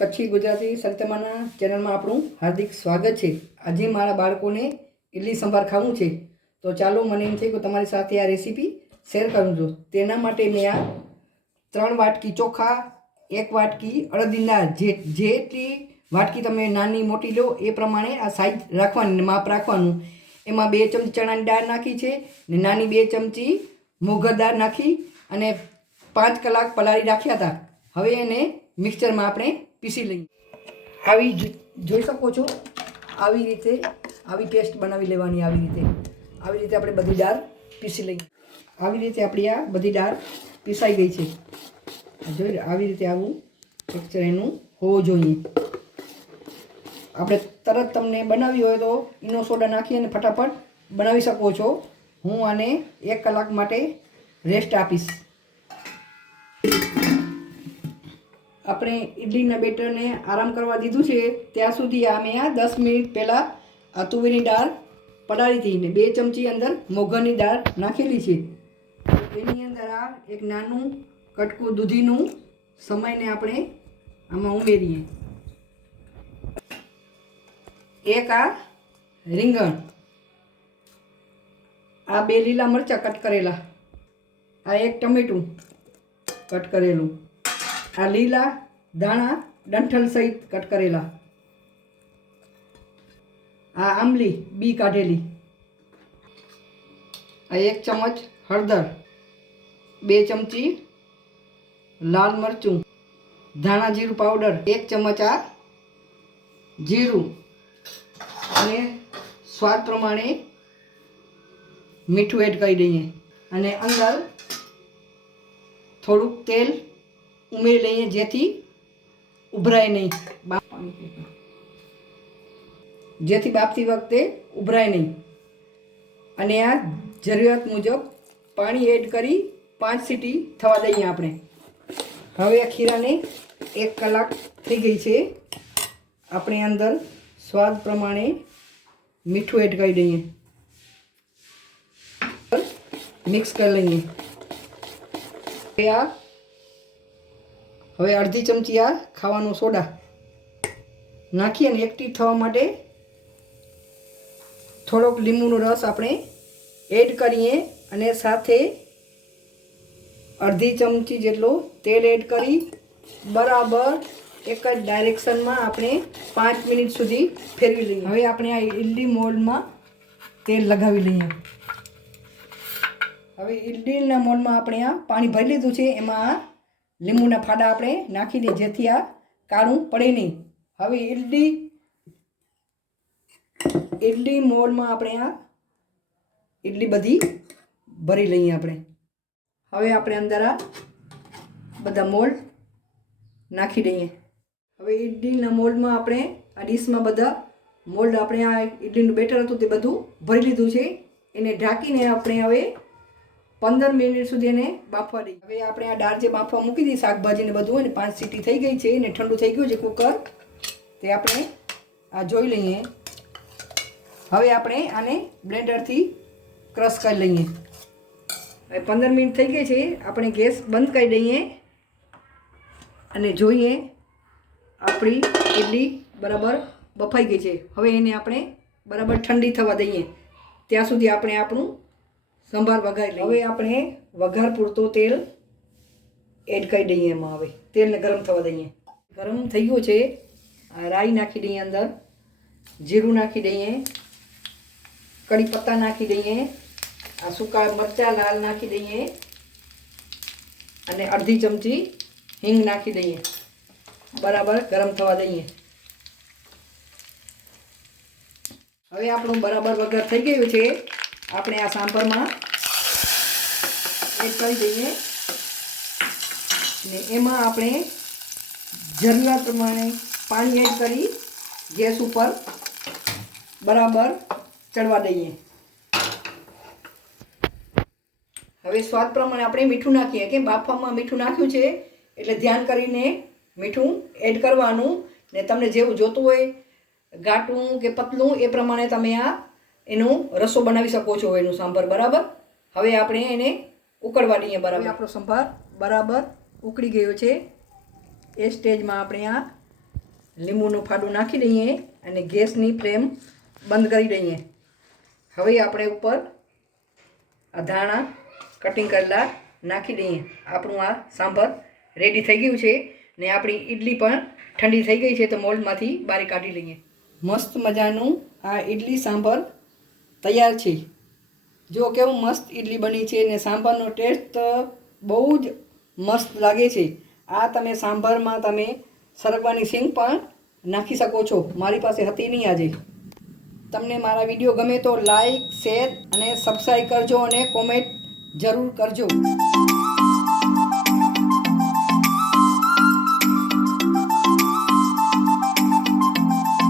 કચ્છી ગુજરાતી સરિતામાના ચેનલમાં આપણું હાર્દિક સ્વાગત છે। આજે મારા બાળકોને ઇડલી સંભાર ખાવું છે, તો ચાલો મને એમ છે કે તમારી સાથે આ રેસીપી શેર કરું છું। તેના માટે મેં આ 3 વાટકી ચોખા, 1 વાટકી અડદની દાળ, જેટલી વાટકી તમે નાની મોટી લો એ પ્રમાણે આ સાઈઝ રાખવાની, માપ રાખવાનું। એમાં 2 ચમચી ચણાની દાળ નાખી છે ને નાની 2 ચમચી મોગર દાળ નાખી અને 5 કલાક પલાળી રાખ્યા હતા। હવે એને મિક્સરમાં આપણે પીસી લઈએ। આવી જોઈ શકો છો, આવી રીતે આવી પેસ્ટ બનાવી લેવાની। આવી રીતે આપણે બધી દાળ પીસી લઈએ। આવી રીતે આપણી આ બધી દાળ પીસાઈ ગઈ છે। જોઈ આવી રીતે આવું ટેક્સચર એનું હોવું જોઈએ। આપણે તરત તમને બનાવી હોય તો ઈનો સોડા નાખી અને ફટાફટ બનાવી શકો છો। હું આને 1 કલાક માટે રેસ્ટ આપીશ। આપણે ઇડલીના બેટરને આરામ કરવા દીધું છે ત્યાં સુધી મેં આ 10 મિનિટ પહેલાં આ તુવેરની દાળ પલાળી હતી ને 2 ચમચી અંદર મોગરની દાળ નાખેલી છે। એની અંદર આ એક નાનું કટકું દૂધીનું સમાઈને આપણે આમાં ઉમેરીએ। એક આ રીંગણ, આ 2 લીલા મરચાં કટ કરેલા, આ 1 ટમેટું કટ કરેલું, આ લીલા ધાણા ડંઠલ સહિત કટ કરેલા, આ આંબલી બી કાઢેલી, આ 1 ચમચ હળદર, 2 ચમચી લાલ મરચું, ધાણા જીરું પાવડર, 1 ચમચ આ જીરું અને સ્વાદ પ્રમાણે મીઠું એડ કરી દઈએ અને અંદર થોડુંક તેલ ઉમેરી લઈએ જેથી ઉભરાય નહીં, જેથી બાફતી વખતે ઉભરાય નહીં। અને આ જરૂરિયાત મુજબ પાણી એડ કરી 5 સીટી થવા દઈએ આપણે। હવે આ ખીરાને 1 કલાક થઈ ગઈ છે। આપણે અંદર સ્વાદ પ્રમાણે મીઠું એડ કરી દઈએ, મિક્સ કરી લઈએ। હવે અડધી ચમચી આ ખાવાનો સોડા નાખી અને એક્ટિવ થવા માટે થોડોક લીંબુનો રસ આપણે એડ કરીએ અને સાથે અડધી ચમચી જેટલો તેલ એડ કરી બરાબર એક જ ડાયરેક્શનમાં આપણે 5 મિનિટ સુધી ફેરવી લઈએ। હવે આપણે આ ઇડલી મોલ્ડમાં તેલ લગાવી લઈએ। હવે ઇડલીના મોલ્ડમાં આપણે આ પાણી ભરી લીધું છે, એમાં લીંબુના ફાડા આપણે નાખી દઈએ જેથી આ કાળું પડે નહીં। હવે ઇડલી મોલ્ડમાં આપણે આ ઇડલી બધી ભરી લઈએ આપણે। હવે આપણે અંદર આ બધા મોલ્ડ નાખી દઈએ। હવે ઇડલીના મોલ્ડમાં આપણે આ ડીશમાં બધા મોલ્ડ આપણે આ ઇડલીનું બેટર હતું તે બધું ભરી લીધું છે। એને ઢાંકીને આપણે હવે 15 મિનિટ સુધી એને બાફવા દઈએ। હવે આપણે આ દાળ જે બાફવા મૂકી દીધી શાકભાજીને બધું અને 5 સીટી થઈ ગઈ છે અને ઠંડુ થઈ ગયું છે કુકર, તે આપણે આ જોઈ લઈએ। હવે આપણે આને બ્લેન્ડરથી ક્રશ કરી લઈએ। હવે 15 મિનિટ થઈ ગઈ છે, આપણે ગેસ બંધ કરી દઈએ અને જોઈએ આપણી ઇડલી બરાબર બફાઈ ગઈ છે। હવે એને આપણે બરાબર ઠંડી થવા દઈએ, ત્યાં સુધી આપણે આપણું સંભાર વઘારી લઈએ। હવે આપણે વઘાર પૂરતો તેલ એડ કરી દઈએ એમાં। હવે તેલને ગરમ થવા દઈએ। ગરમ થઈ ગયું છે, રાઈ નાખી દઈએ અંદર, જીરું નાખી દઈએ, કડી પત્તા નાખી દઈએ, આ સૂકા મરચાં લાલ નાખી દઈએ અને અડધી ચમચી હિંગ નાખી દઈએ। બરાબર ગરમ થવા દઈએ। હવે આપણું બરાબર વઘાર થઈ ગયું છે, આપણે આ સાંભરમાં એડ કરી દઈએ ને એમાં આપણે જરૂરિયાત પ્રમાણે પાણી એડ કરી ગેસ ઉપર બરાબર ચડવા દઈએ। હવે સ્વાદ પ્રમાણે આપણે મીઠું નાખીએ કે બાફવામાં મીઠું નાખ્યું છે એટલે ધ્યાન કરીને મીઠું એડ કરવાનું ને તમને જેવું જોતું હોય ઘાટું કે પતલું એ પ્રમાણે તમે આ એનો રસો બનાવી શકો છો એનું સાંભાર। બરાબર હવે આપણે એને ઉકળવા દઈએ। બરાબર આપણો સંભાર બરાબર ઉકળી ગયો છે। એ સ્ટેજમાં આપણે આ લીંબુનું ફાડું નાખી દઈએ અને ગેસની ફ્લેમ બંધ કરી દઈએ. હવે આપણે ઉપર આ ધાણા કટિંગ કરેલા નાખી દઈએ. આપણું આ સાંભર રેડી થઈ ગયું છે ને આપણી ઇડલી પણ ઠંડી થઈ ગઈ છે તો મોલ્ડમાંથી બહાર કાઢી લઈએ. મસ્ત મજાનું આ ઇડલી સાંભર તૈયાર છે. જો કેવું મસ્ત ઇડલી બની છે ને સાંભરનો ટેસ્ટ બહુ જ મસ્ત લાગે છે. આ તમે સાંભરમાં તમે સરગવાની સિંગ પણ નાખી શકો છો. મારી પાસે હતી નહીં આજે. તમને મારા વિડીયો ગમે તો લાઈક, શેર અને સબસ્ક્રાઈબ કરજો અને કોમેન્ટ જરૂર કરજો.